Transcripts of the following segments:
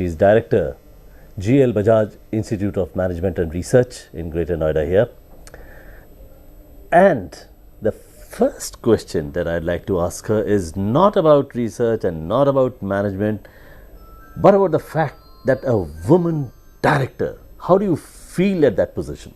She is Director, GL Bajaj Institute of Management and Research in Greater Noida here. And the first question that I'd like to ask her is not about research and not about management, but about the fact that a woman director, how do you feel at that position?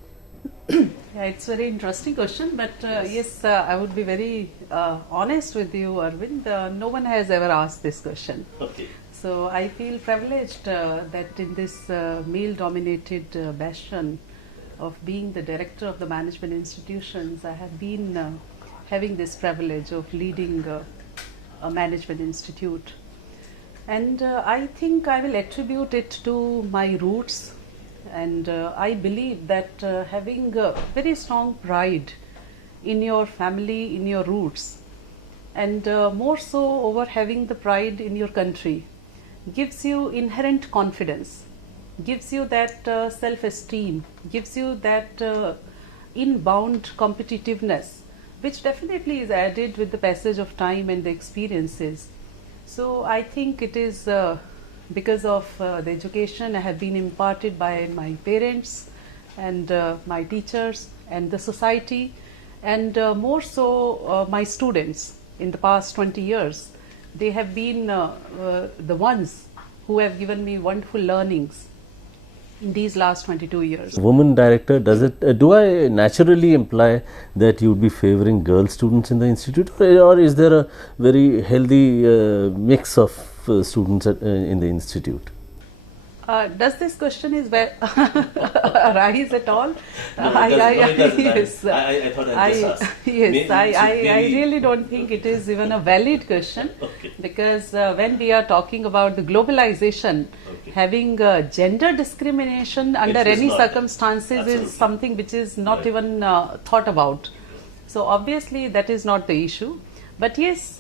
Yeah, it's a very interesting question, but yes, I would be very honest with you, Arvind. No one has ever asked this question. Okay. So I feel privileged that in this male-dominated bastion of being the director of the management institutions, I have been having this privilege of leading a management institute. And I think I will attribute it to my roots. And I believe that having very strong pride in your family, in your roots, and more so over having the pride in your country, gives you inherent confidence, gives you that self-esteem, gives you that inbound competitiveness, which definitely is added with the passage of time and the experiences. So I think it is because of the education I have been imparted by my parents and my teachers and the society, and more so my students in the past 20 years. They have been the ones who have given me wonderful learnings in these last 22 years. Woman director, does it, do I naturally imply that you would be favoring girl students in the institute, or is there a very healthy mix of students in the institute? Does this question arise at all? Yes. I thought I'd just ask. Yes, I really don't think it is even a valid question. Okay. Because when we are talking about the globalization, having gender discrimination under any circumstances is something which is not even thought about. So obviously that is not the issue. But yes,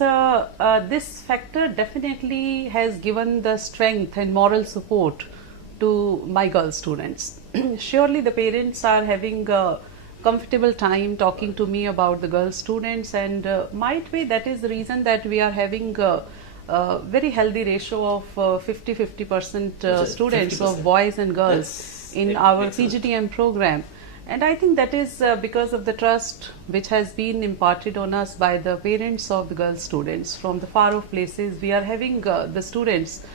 this factor definitely has given the strength and moral support to my girl students. Surely the parents are having a comfortable time talking to me about the girl students, and might be that is the reason that we are having a very healthy ratio of 50-50% students 50%. Of boys and girls in our PGDM program. And I think that is because of the trust which has been imparted on us by the parents of the girl students from the far off places. We are having the students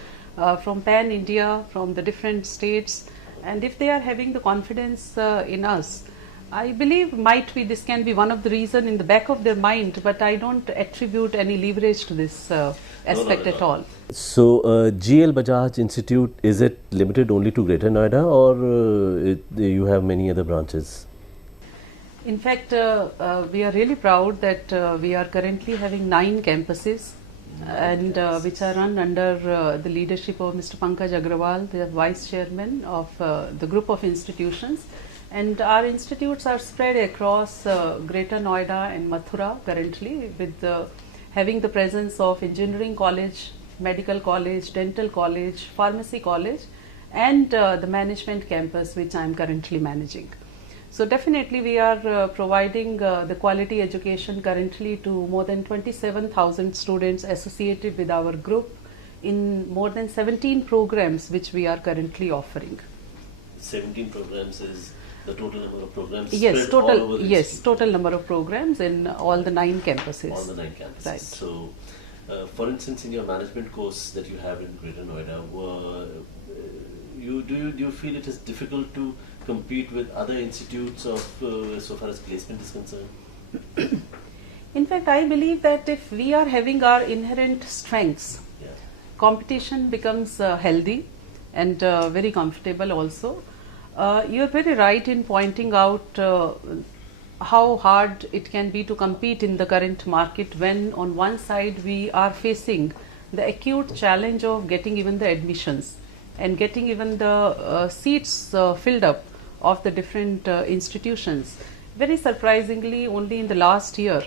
from Pan India, from the different states, and if they are having the confidence in us, I believe might be this can be one of the reason in the back of their mind, but I don't attribute any leverage to this aspect at all. So GL Bajaj Institute, is it limited only to Greater Noida, or you have many other branches? In fact, we are really proud that we are currently having 9 campuses, and which are run under the leadership of Mr. Pankaj Agrawal, the Vice Chairman of the group of institutions. And our institutes are spread across Greater Noida and Mathura currently, with having the presence of Engineering College, Medical College, Dental College, Pharmacy College, and the Management Campus, which I am currently managing. So definitely we are providing the quality education currently to more than 27,000 students associated with our group in more than 17 programs which we are currently offering. 17 programs is the total number of programs? Yes, total number of programs in all the 9 campuses. All the 9 campuses. Right. So, for instance, in your management course that you have in Greater Noida, do you feel it is difficult to compete with other institutes of so far as placement is concerned? In fact, I believe that if we are having our inherent strengths, competition becomes healthy and very comfortable also. You are very right in pointing out how hard it can be to compete in the current market when on one side we are facing the acute challenge of getting even the admissions and getting even the seats filled up of the different institutions. Very surprisingly, only in the last year,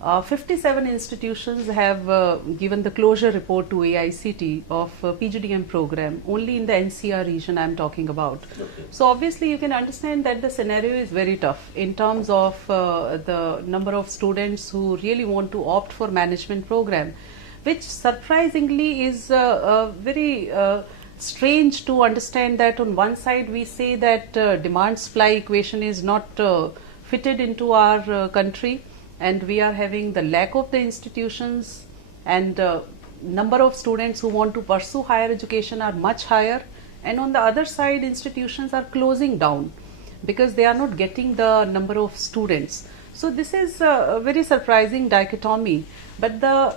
57 institutions have given the closure report to AICT of PGDM program, only in the NCR region I am talking about. Okay. So obviously you can understand that the scenario is very tough in terms of the number of students who really want to opt for management program, which surprisingly is very strange to understand that on one side we say that demand supply equation is not fitted into our country, and we are having the lack of the institutions, and number of students who want to pursue higher education are much higher, and on the other side institutions are closing down because they are not getting the number of students. So this is a very surprising dichotomy, but the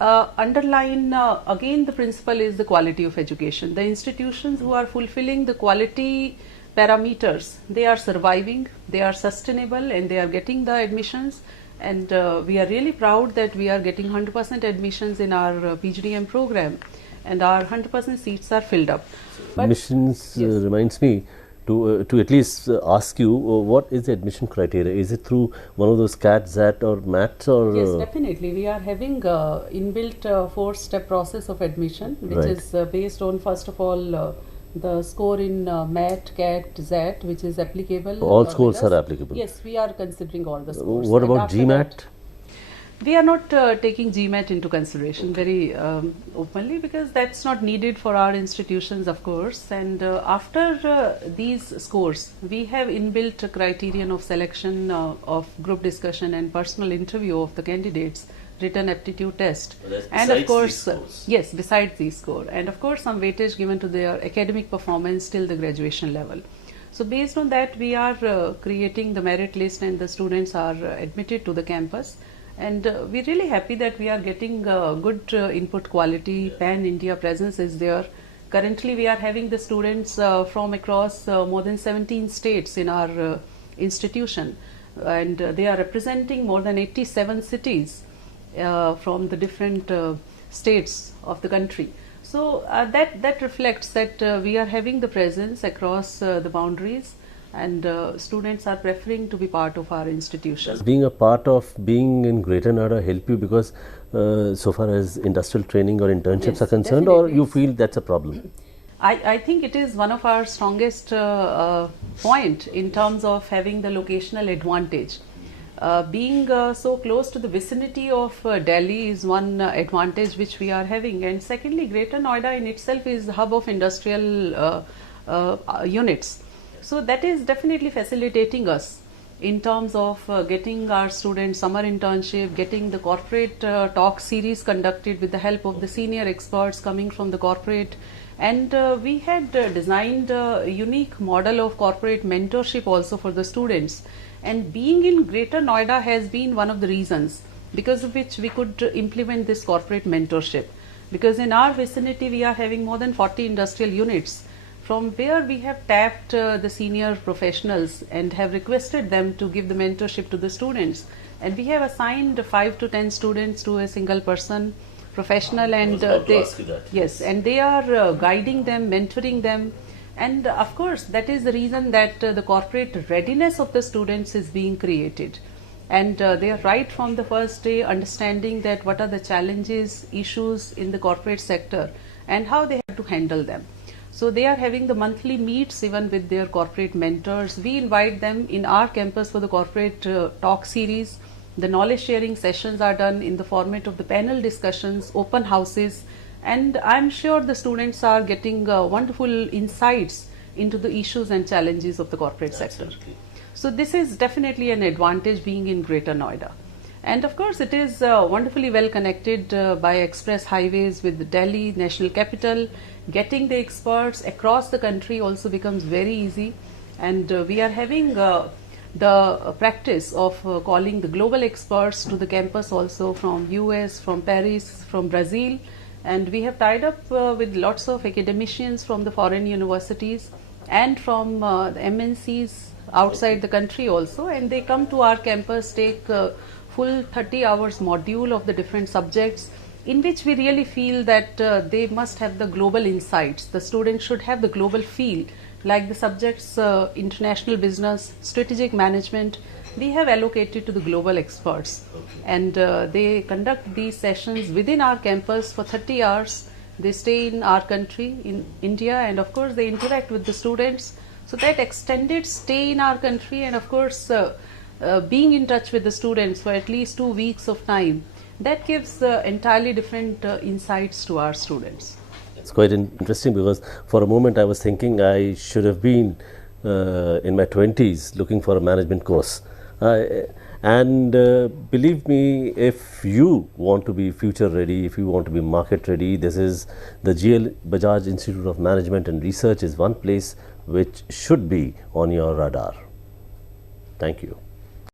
underline again the principle is the quality of education. The institutions who are fulfilling the quality parameters, they are surviving, they are sustainable, and they are getting the admissions, and we are really proud that we are getting 100% admissions in our PGDM program, and our 100% seats are filled up. But admissions reminds me to at least ask you, what is the admission criteria? Is it through one of those CAT, ZAT or MAT? Or yes, definitely. We are having inbuilt 4-step process of admission, which is based on, first of all, the score in MAT, CAT, ZAT, which is applicable. All scores are applicable? Yes, we are considering all the scores. What about GMAT? We are not taking GMAT into consideration very openly, because that's not needed for our institutions, of course. And after these scores, we have inbuilt a criterion of selection of group discussion and personal interview of the candidates, written aptitude test, and of course yes, besides these score, and of course some weightage given to their academic performance till the graduation level. So based on that, we are creating the merit list, and the students are admitted to the campus. And we're really happy that we are getting good input quality. Pan-India presence is there. Currently, we are having the students from across more than 17 states in our institution, and they are representing more than 87 cities from the different states of the country. So that reflects that we are having the presence across the boundaries, and students are preferring to be part of our institution. Does being a part of being in Greater Noida help you, because so far as industrial training or internships are concerned, or you feel that's a problem? I think it is one of our strongest point in terms of having the locational advantage. Being so close to the vicinity of Delhi is one advantage which we are having, and secondly, Greater Noida in itself is the hub of industrial units. So that is definitely facilitating us in terms of getting our students summer internship, getting the corporate talk series conducted with the help of the senior experts coming from the corporate. And we had designed a unique model of corporate mentorship also for the students. And being in Greater Noida has been one of the reasons because of which we could implement this corporate mentorship. Because in our vicinity we are having more than 40 industrial units, from where we have tapped the senior professionals and have requested them to give the mentorship to the students. And we have assigned 5 to 10 students to a single person professional, and they are guiding them, mentoring them. And of course, that is the reason that the corporate readiness of the students is being created. And they are right from the first day understanding that what are the challenges, issues in the corporate sector and how they have to handle them. So they are having the monthly meets even with their corporate mentors. We invite them in our campus for the corporate talk series. The knowledge sharing sessions are done in the format of the panel discussions, open houses, and I'm sure the students are getting wonderful insights into the issues and challenges of the corporate sector. So this is definitely an advantage being in Greater Noida. And of course, it is wonderfully well connected by express highways with Delhi, national capital. Getting the experts across the country also becomes very easy. And we are having the practice of calling the global experts to the campus also from US, from Paris, from Brazil. And we have tied up with lots of academicians from the foreign universities and from the MNCs outside the country also. And they come to our campus, take full 30 hours module of the different subjects, in which we really feel that they must have the global insights. The students should have the global feel, like the subjects international business, strategic management, we have allocated to the global experts. And they conduct these sessions within our campus for 30 hours. They stay in our country, in India, and of course they interact with the students. So that extended stay in our country, and of course being in touch with the students for at least 2 weeks of time, that gives entirely different insights to our students. It's quite interesting because for a moment I was thinking I should have been in my 20s looking for a management course. And believe me, if you want to be future ready, if you want to be market ready, this is the GL Bajaj Institute of Management and Research is one place which should be on your radar. Thank you.